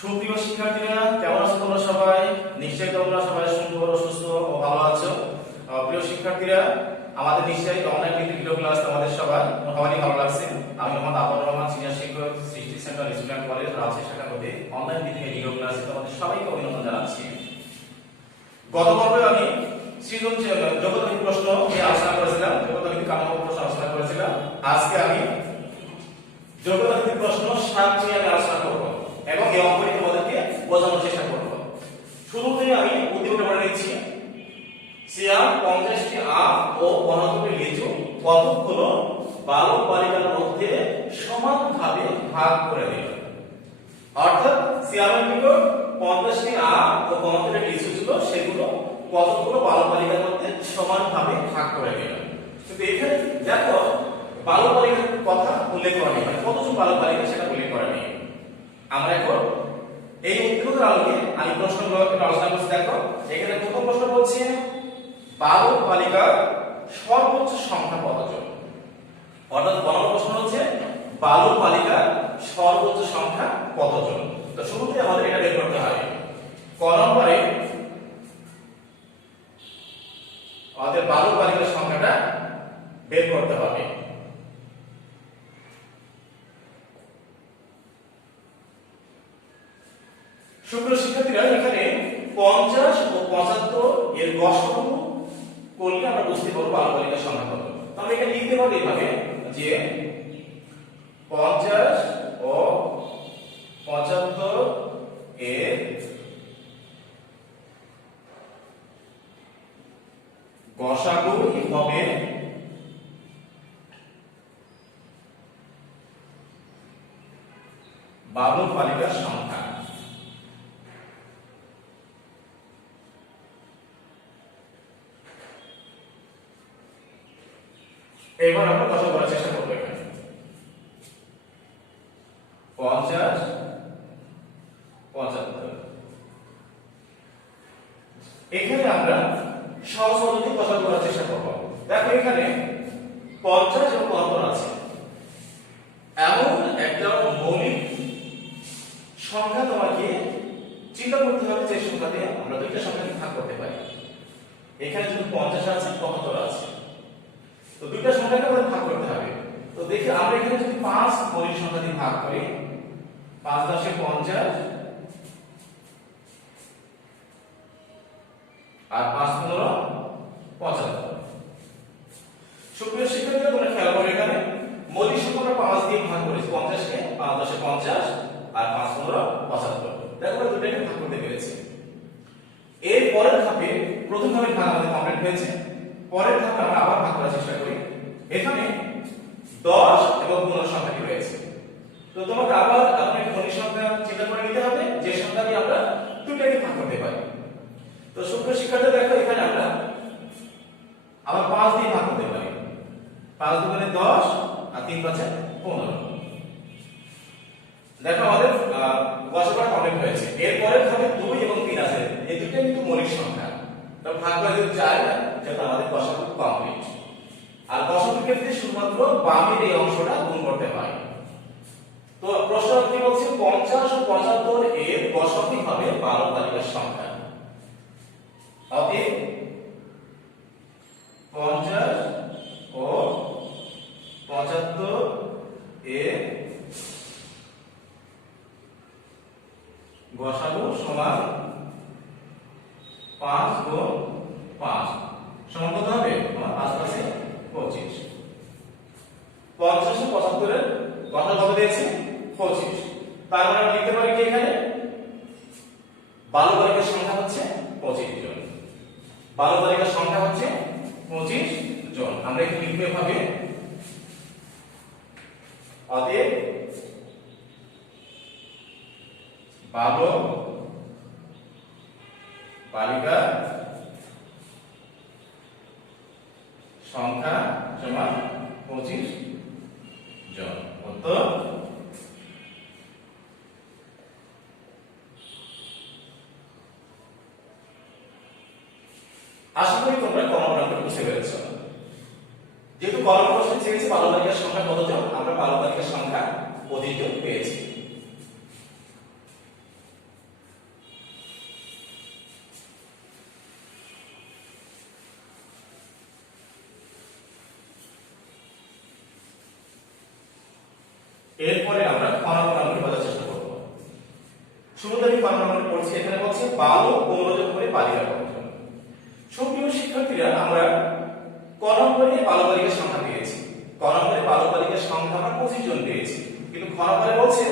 সুপ্রিয় শিক্ষার্থীরা, কেমন আছো তোমরা সবাই? নিশ্চয়ই তোমরা সবাই সুন্দর, সুস্থ ও ভালো আছো। প্রিয় শিক্ষার্থীরা, আমাদের নিশ্চয়ই অনলাইন ভিডিও ক্লাস তোমাদের সবারই ভালো লাগছে। আমি মোহাম্মদ আবুর রহমান, সিনিয়র শিক্ষক, সৃষ্টি সেন্টার স্টুডেন্ট কলেজ, রাজশাহী শাখা হতে অনলাইন ভিডিও ক্লাসে তোমাদের সবাইকে অভিনন্দন জানাচ্ছি। গত পর্বে আমি সৃজনশীল জগতভিত্তিক প্রশ্ন নিয়ে আলোচনা করেছিলাম, জগতভিত্তিক কাঠামো প্রশ্ন আলোচনা করেছিলাম। আজকে আমি জগতভিত্তিক প্রশ্ন 7 নিয়ে আলোচনা করব এবং এই অঙ্কটি তোমাদেরকে বোঝানোর চেষ্টা করব। শুরুতেই আমি উদ্দীপকে বলে নিচ্ছি, সিয়াম 50টি আম ও 72টি লিচু কতকগুলো বালক বালিকার মধ্যে সমানভাবে ভাগ করে দিল। অর্থাৎ সিয়ামের নিকট 50টি আম ও 72টি লিচু ছিল, সেগুলো কতকগুলো বালক বালিকার মধ্যে সমানভাবে ভাগ করে দিল। কিন্তু এখানে দেখো বালক বালিকার কথা উল্লেখ করা নেই, মানে কতজন বালক বালিকা সেটা উল্লেখ করা নেই। আমরা এখন এই উদ্দীপকের আলোকে আমি প্রশ্নগুলো একটু আলোচনা করছি। দেখো এখানে প্রথম প্রশ্ন বলছে, বালক বালিকার সর্বোচ্চ সংখ্যা কতজন? অর্থাৎ প্রথম প্রশ্ন হচ্ছে বালক বালিকার সর্বোচ্চ সংখ্যা কতজন। তো শুরুতে আমাদের এটা বের করতে হবে। ক নম্বরে আমাদের বালক বালিকার সংখ্যাটা বের করতে হবে। সুপ্রিয় শিক্ষার্থীরা, এখানে 50 ও 75 এর গসাগু করলে আমরা বুঝতে পারবো বালক বালিকার সংখ্যা কত। আমরা এটা লিখতে পারি এভাবে যে 50 ও 75 এর গসাগু হবে বালক বালিকার সংখ্যা। এবার আমরা গসাগু করার চেষ্টা করব। এখানে 50 75, এখানে আমরা সহজ পদ্ধতি গসাগু করার চেষ্টা করব। দেখো এখানে 50 এবং 75 আছে, এমন একটা মৌলিক সংখ্যা তোমাকে চিন্তা করতে হবে যে সংখ্যা দিয়ে আমরা দুইটা সংখ্যাকে ভাগ করতে পারি। এখানে যদি 50 আছে, 75 আছে, তো দুইটা সংখ্যাকে আমাদের ভাগ করতে হবে। তো দেখি আমরা এখানে যদি 5 মৌলিক সংখ্যা দিয়ে ভাগ করি, 5 × 10 = 50 আর 5 × 15 = 75। সুপ্রিয় শিক্ষার্থীরা, তোমরা খেয়াল করো এখানে মৌলিক সংখ্যাটা 5 দিয়ে ভাগ করেছি, 50 কে 5 × 10 = 50 আর 5 × 15 = 75। দেখো আমরা দুটোকে ভাগ করতে পেরেছি। এর পরের ধাপে প্রথম ধাপের ভাগ আমাদের কমপ্লিট হয়েছে। পরের ধাপে আমরা আবার ভাগ করার চেষ্টা করি। এখানে 10 এবং 15 সংখ্যাটি রয়েছে, তো তোমাকে আবার আপনার মৌলিক সংখ্যা চিন্তা করে নিতে হবে যে সংখ্যা দিয়ে আমরা দুটোকে ভাগ করতে পারি। তো সুপ্রিয় শিক্ষার্থীরা, দেখো এখানে আমরা আবার 5 দিয়ে ভাগ করতে পারি। 5 × 2 = 10 আর 3 × 5 = 15। দেখো আমাদের গসাগু কমপ্লিট হয়েছে। এর পরের ধাপে 2 এবং 3 আছে, এই দুটো কিন্তু মৌলিক সংখ্যা, তো ভাগ করে যদি 4 যেটা আমাদের গসাগু কমপ্লিট। আর গসাগুর ক্ষেত্রে শুধুমাত্র বামের এই অংশটা গুণ করতে হয়। তো প্রশ্ন কি বলছে, 50 ও 75 এর গসাগু হবে বালক বালিকার সংখ্যা। অতএব 50 ও 75 এর গসাগু সমান 5 × 5 সমান কত হবে? 5 × 5 = 25। 50 ও 75 এর গসাগু কত দিয়েছে? 25। তার মানে আমরা লিখতে পারি কি এখানে বালক বালিকার সংখ্যা হচ্ছে 25 জন। বালক বালিকার সংখ্যা হচ্ছে 25 জন। আমরা এখানে লিখব এভাবে, অতএব বালক বালিকার সংখ্যা সমান 25 জন। উত্তর আশা করি তোমরা কর্মটা বুঝতে পেরেছো। যেহেতু কর্ম প্রশ্ন চেয়েছে বালক বালিকার সংখ্যা কতজন, আমরা বালক বালিকার সংখ্যা 25 জন পেয়েছি। এরপরে আমরা খনাগুলো বোঝার চেষ্টা করব। শুরুতে আমি খনাগুলো পড়ছি। এখানে বলছে বালক 15 জন করে বালিকা কতজন। সুপ্রিয় শিক্ষার্থীরা, আমরা ক নম্বরে বালক বালিকার সংখ্যা পেয়েছি। ক নম্বরে বালক বালিকার সংখ্যা আমরা 25 জন পেয়েছি, কিন্তু খ নম্বরে বলছে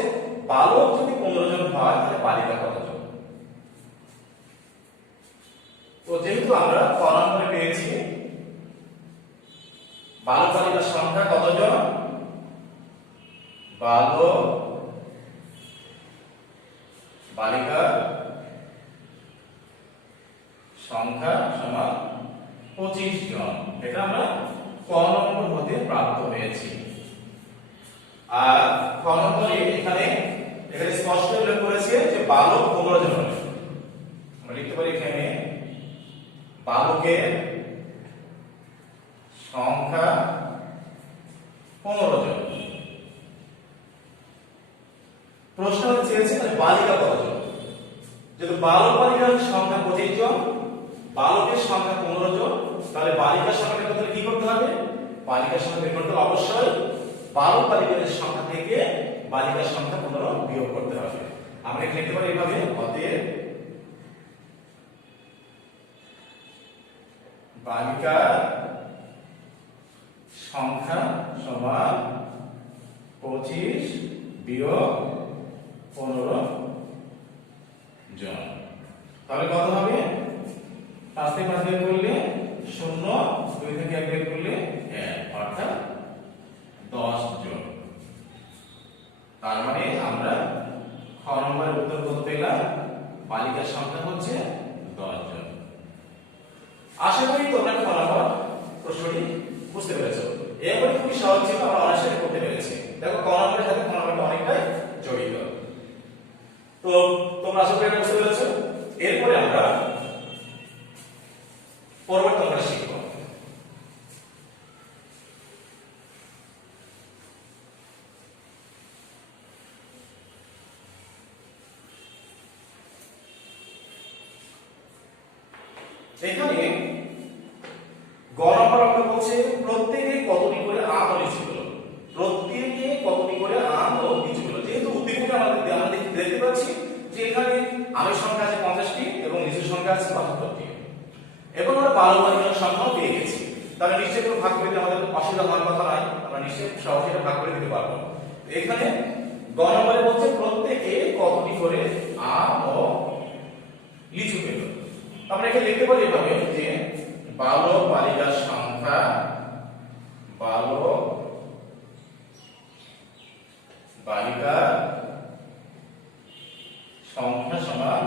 বালক যদি 15 জন হয় তাহলে বালিকা কতজন। তো যেহেতু আমরা ক নম্বরে পেয়েছি বালক বালিকার সংখ্যা কতজন, বালক বালিকার সংখ্যা সমান 25 জন, এটা আমরা ক নম্বর হতে প্রাপ্ত হয়েছি। আর খ নম্বরে এখানে স্পষ্ট উল্লেখ করেছে যে বালক 15 জন হবে। আমরা লিখতে পারি এখানে বালকের সংখ্যা 15 জন। প্রশ্ন চেয়েছে বালিকা কতজন। যেহেতু বালক বালিকার সংখ্যা 25 জন, বালকের সংখ্যা 15 জন, তাহলে বালিকার সংখ্যা কত কি করতে হবে, বালিকার সংখ্যা বের করতে অবশ্যই বালক বালিকার সংখ্যা থেকে বালিকার সংখ্যা 15 বিয়োগ করতে হবে। আমরা এখানে লিখতে পারি এইভাবে, অতএব বালিকার সংখ্যা সমান 25 বিয়োগ 15 জন। তাহলে কত হবে, 5 থেকে 5 বিয়োগ করলে 0, 2 থেকে 1 বিয়োগ করলে 1, অর্থাৎ 10 জন। তার মানে আমরা খ নম্বরের উত্তর কত পেলাম, বালিকার সংখ্যা হচ্ছে 10 জন। আশা করি তোমরা খ নম্বর প্রশ্নটি বুঝতে পেরেছো। এরপরে খুবই সহজ ছিল, আমরা অনায়াসে করতে পেরেছি। দেখো ক নম্বরের সাথে খ নম্বরটা অনেকটাই জড়িত। তো তোমরা আশা করি বুঝতে পেরেছো। এরপরে আমরা পরবর্তী অঙ্কটা শিখব। এখানে গ নম্বর অঙ্ক বলছে প্রত্যেকে কতটি করে আম ও লিচু হলো। প্রত্যেকে কতটি করে আম ও লিচু হলো। যেহেতু উদ্দীপকে আমরা দেখতে পাচ্ছি যে এখানে আমের সংখ্যা আছে 50টি এবং লিচুর সংখ্যা আছে 75টি, এবং আমরা বালক বালিকার সংখ্যা পেয়ে গেছি। তাহলে নিশ্চয়ই কোনো ভাগ করে দিতে আমাদের অসুবিধা হওয়ার কথা নয়, আমরা নিশ্চয়ই সহজে ভাগ করে দিতে পারবো। এখানে গ নম্বরে বলছে প্রত্যেকে কতটি করে আম ও লিচু পেল। আমরা এখানে লিখতে পারি এভাবে যে বালক বালিকার সংখ্যা, বালক বালিকার সংখ্যা সমান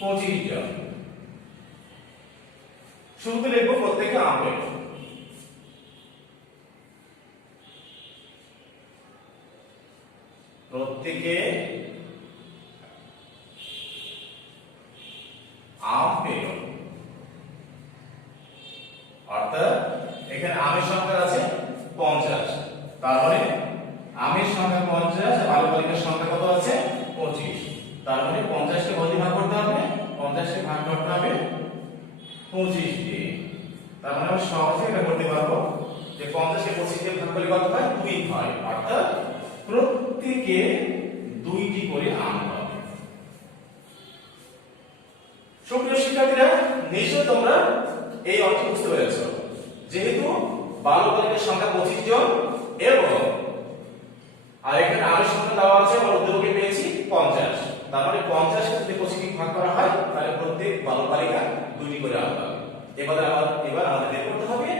25 জন। শুরুতে লিখবো প্রত্যেকে আম পেল। প্রত্যেকে আম পেল, অর্থাৎ এখানে আমের সংখ্যা আছে 50, তার মানে আমের সংখ্যা 50 আর বালক বালিকার সংখ্যা কত আছে 25। তার মানে 50 কে কত ভাগ করতে হবে, 50 কে ভাগ করতে হবে 25 দিয়ে। তার মানে আমরা সহজে এটা করতে পারবো যে 50 কে 25 দিয়ে ভাগ করলে কত হয়, 2 হয়, অর্থাৎ প্রত্যেকে 2টি করে আম পাবে। সুপ্রিয় শিক্ষার্থীরা, নিশ্চয়ই তোমরা এই অঙ্কটি বুঝতে পেরেছো। যেহেতু বালক বালিকার সংখ্যা 25 জন এবং আর এখানে আমের সংখ্যা দেওয়া আছে, আমরা উদ্দীপকে পেয়েছি 50, তার মানে 50 কে যদি 25 ভাগ করা হয় তাহলে প্রত্যেক বালক বালিকা 2টি করে আম পাবে। এবার আমাদের বের করতে হবে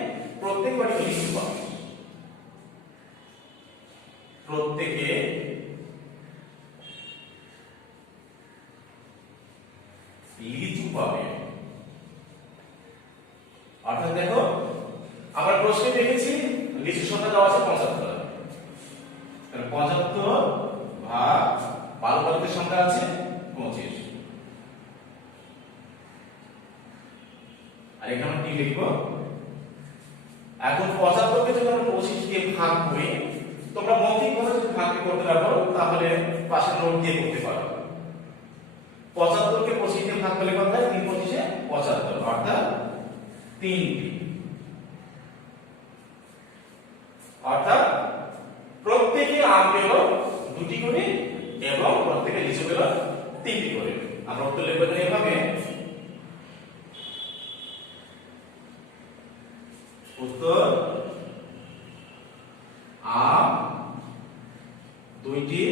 প্রত্যেক বাড়ি লিচু পাবে। প্রত্যেকে লিচু পাবে, অর্থাৎ দেখো আমরা প্রশ্নে দেখেছি লিচুর সংখ্যা দেওয়া আছে 75, তাহলে 75 ভাগ বালক বালিকার সংখ্যা আছে 25, আর এখানে আমরা কি লিখবো, এখন 75 কে যদি আমরা 25 দিয়ে ভাগ করি, তোমরা মৌখিকভাবে যদি ভাগ করতে না পারো তাহলে পাশে নোট দিয়ে করতে পারো। 75 কে 25 দিয়ে ভাগ করলে কত হয়, 3 25 এ 75, অর্থাৎ 3টি। অর্থাৎ প্রত্যেকে আম পেল এবং প্রত্যেকে লিচু পেল 3টি করে। আমরা উত্তর লিখব এভাবে, উত্তর আম 2টি,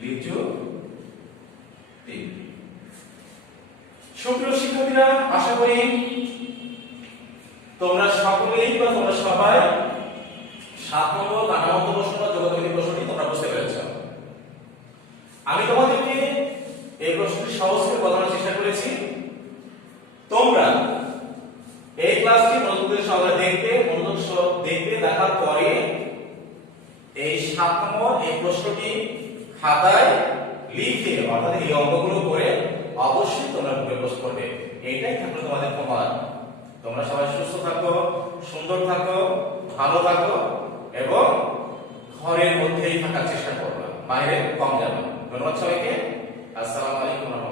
লিচু 3টি। সুপ্রিয় শিক্ষার্থীরা, আশা করি তোমরা সকলেই বা তোমরা সবাই 7 নম্বর কাঠামোগত প্রশ্ন বা যোগ্যতাভিত্তিক প্রশ্নটি তোমরা বুঝতে পেরেছো। আমি তোমাদেরকে এই প্রশ্নটি সহজ করে বোঝানোর চেষ্টা করেছি। তোমরা এই ক্লাসটি মনোযোগ সহকারে দেখবে, দেখার পরে এই 7 নম্বর এই প্রশ্নটি খাতায় লিখে অর্থাৎ এই অঙ্কগুলো করে অবশ্যই তোমরা বুকে পোস্ট করবে। এইটাই থাকলো তোমাদের প্রমাণ। তোমরা সবাই সুস্থ থাকো, সুন্দর থাকো, ভালো থাকো এবং ঘরের মধ্যেই থাকার চেষ্টা করবে, বাইরে কম যাবে। ধন্যবাদ সবাইকে। আসসালামু আলাইকুম।